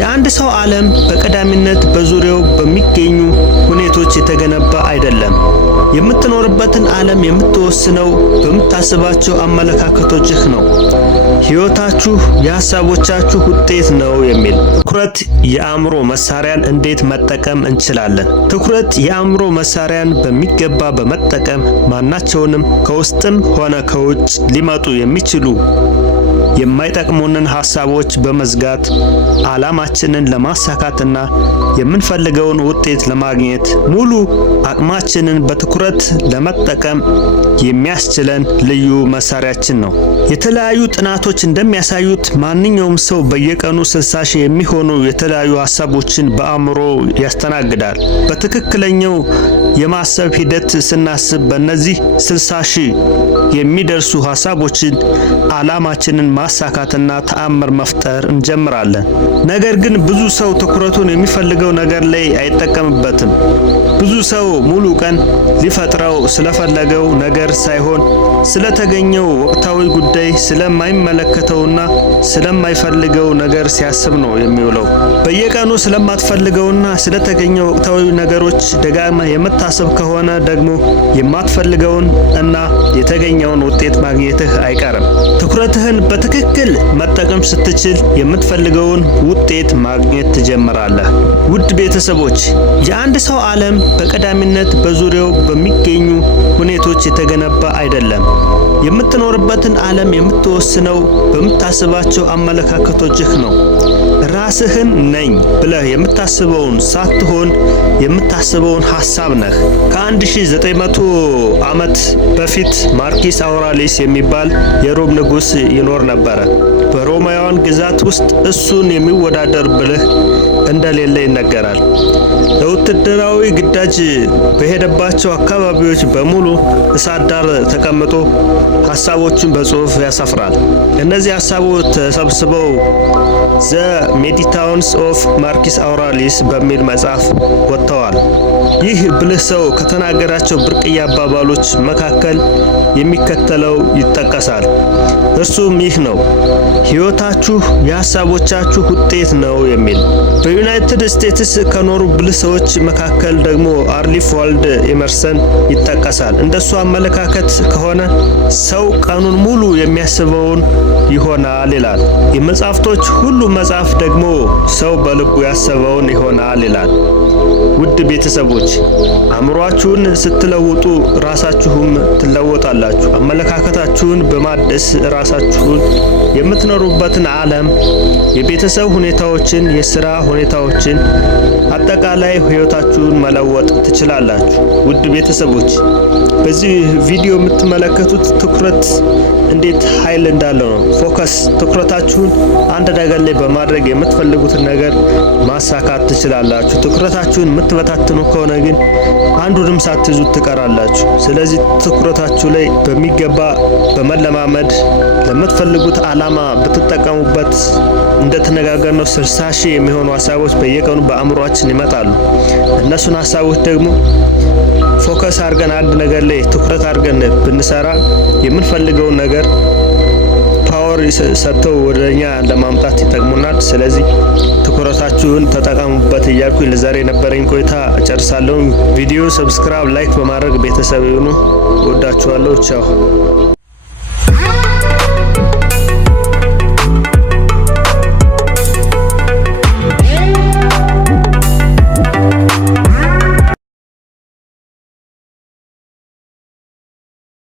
የአንድ ሰው ዓለም በቀዳሚነት በዙሪያው በሚገኙ ሁኔታዎች የተገነባ አይደለም። የምትኖርበትን ዓለም የምትወስነው በምታስባቸው አመለካከቶችህ ነው። ሕይወታችሁ የሐሳቦቻችሁ ውጤት ነው የሚል ትኩረት የአእምሮ መሳሪያን እንዴት መጠቀም እንችላለን? ትኩረት የአእምሮ መሳሪያን በሚገባ በመጠቀም ማናቸውንም ከውስጥም ሆነ ከውጭ ሊመጡ የሚችሉ የማይጠቅሙንን ሐሳቦች በመዝጋት ዓላማችንን ለማሳካትና የምንፈልገውን ውጤት ለማግኘት ሙሉ አቅማችንን በትኩረት ለመጠቀም የሚያስችለን ልዩ መሳሪያችን ነው። የተለያዩ ጥናቶች እንደሚያሳዩት ማንኛውም ሰው በየቀኑ 60 ሺህ የሚሆኑ የተለያዩ ሐሳቦችን በአእምሮ ያስተናግዳል። በትክክለኛው የማሰብ ሂደት ስናስብ በእነዚህ 60 ሺህ የሚደርሱ ሐሳቦችን ዓላማችንን ማሳካትና ተአምር መፍጠር እንጀምራለን። ነገር ግን ብዙ ሰው ትኩረቱን የሚፈልገው ነገር ላይ አይጠቀምበትም። ብዙ ሰው ሙሉ ቀን ሊፈጥረው ስለፈለገው ነገር ሳይሆን ስለተገኘው ወቅታዊ ጉዳይ ስለማይመለከተውና ስለማይፈልገው ነገር ሲያስብ ነው የሚውለው። በየቀኑ ስለማትፈልገውና ስለተገኘው ወቅታዊ ነገሮች ደጋግመህ የምታስብ ከሆነ ደግሞ የማትፈልገውን እና የተገኘውን ውጤት ማግኘትህ አይቀርም። ትኩረትህን በትክክል መጠቀም ስትችል የምትፈልገውን ውጤት ማግኘት ትጀምራለህ። ውድ ቤተሰቦች፣ የአንድ ሰው ዓለም በቀዳሚነት በዙሪያው በሚገኙ ሁኔታዎች የተገነባ አይደለም። የምትኖርበትን ዓለም የምትወስነው በምታስባቸው አመለካከቶችህ ነው። ራስህን ነኝ ብለህ የምታስበውን ሳትሆን የምታስበውን ሐሳብ ነህ። ከ1900 ዓመት በፊት ማርኪስ አውራሊስ የሚባል የሮም ንጉሥ ይኖር ነበረ። በሮማውያን ግዛት ውስጥ እሱን የሚወዳደር ብልህ እንደሌለ ይነገራል። ለውትድራዊ ግዳጅ በሄደባቸው አካባቢዎች በሙሉ እሳት ዳር ተቀምጦ ሐሳቦቹን በጽሑፍ ያሰፍራል። እነዚህ ሐሳቦች ተሰብስበው ዘ ሜዲታውንስ ኦፍ ማርኪስ አውራሊስ በሚል መጽሐፍ ወጥተዋል። ይህ ብልህ ሰው ከተናገራቸው ብርቅዬ አባባሎች መካከል የሚከተለው ይጠቀሳል። እርሱም ይህ ነው: ሕይወታችሁ የሐሳቦቻችሁ ውጤት ነው የሚል። በዩናይትድ ስቴትስ ከኖሩ ብልህ ሰዎች መካከል ደግሞ አርሊፍ ዋልድ ኤመርሰን ይጠቀሳል። እንደሱ አመለካከት ከሆነ ሰው ቀኑን ሙሉ የሚያስበውን ይሆናል ይላል። የመጻሕፍቶች ሁሉ መጽሐፍ ደግሞ ሰው በልቡ ያሰበውን ይሆናል ይላል። ውድ ቤተሰቦች፣ አእምሯችሁን ስትለውጡ ራሳችሁም ትለወጣላችሁ። አመለካከታችሁን በማደስ ራሳችሁን የምትኖሩበትን ዓለም፣ የቤተሰብ ሁኔታዎችን፣ የሥራ ሁኔታዎችን፣ አጠቃላይ ሕይወታችሁን መለወጥ ትችላላችሁ። ውድ ቤተሰቦች፣ በዚህ ቪዲዮ የምትመለከቱት ትኩረት እንዴት ኃይል እንዳለው ነው። ፎከስ፣ ትኩረታችሁን አንድ ነገር ላይ በማድረግ የምትፈልጉትን ነገር ማሳካት ትችላላችሁ። ትኩረታችሁን የምትበታትኑ ከሆነ ግን አንዱንም ሳትይዙ ትቀራላችሁ። ስለዚህ ትኩረታችሁ ላይ በሚገባ በመለማመድ ለምትፈልጉት ዓላማ ብትጠቀሙበት እንደተነጋገርነው 60 ሺህ የሚሆኑ ሐሳቦች በየቀኑ በአእምሯችን ይመጣሉ። እነሱን ሐሳቦች ደግሞ ፎከስ አድርገን አንድ ነገር ላይ ትኩረት አድርገን ብንሰራ የምንፈልገውን ነገር ፓወር ሰጥተው ወደኛ ለማምጣት ይጠቅሙናል። ስለዚህ ትኩረታችሁን ተጠቀሙበት እያልኩ ለዛሬ የነበረኝ ቆይታ እጨርሳለሁ። ቪዲዮ ሰብስክራይብ፣ ላይክ በማድረግ ቤተሰብ ይሁኑ። ወዳችኋለሁ። ቻው።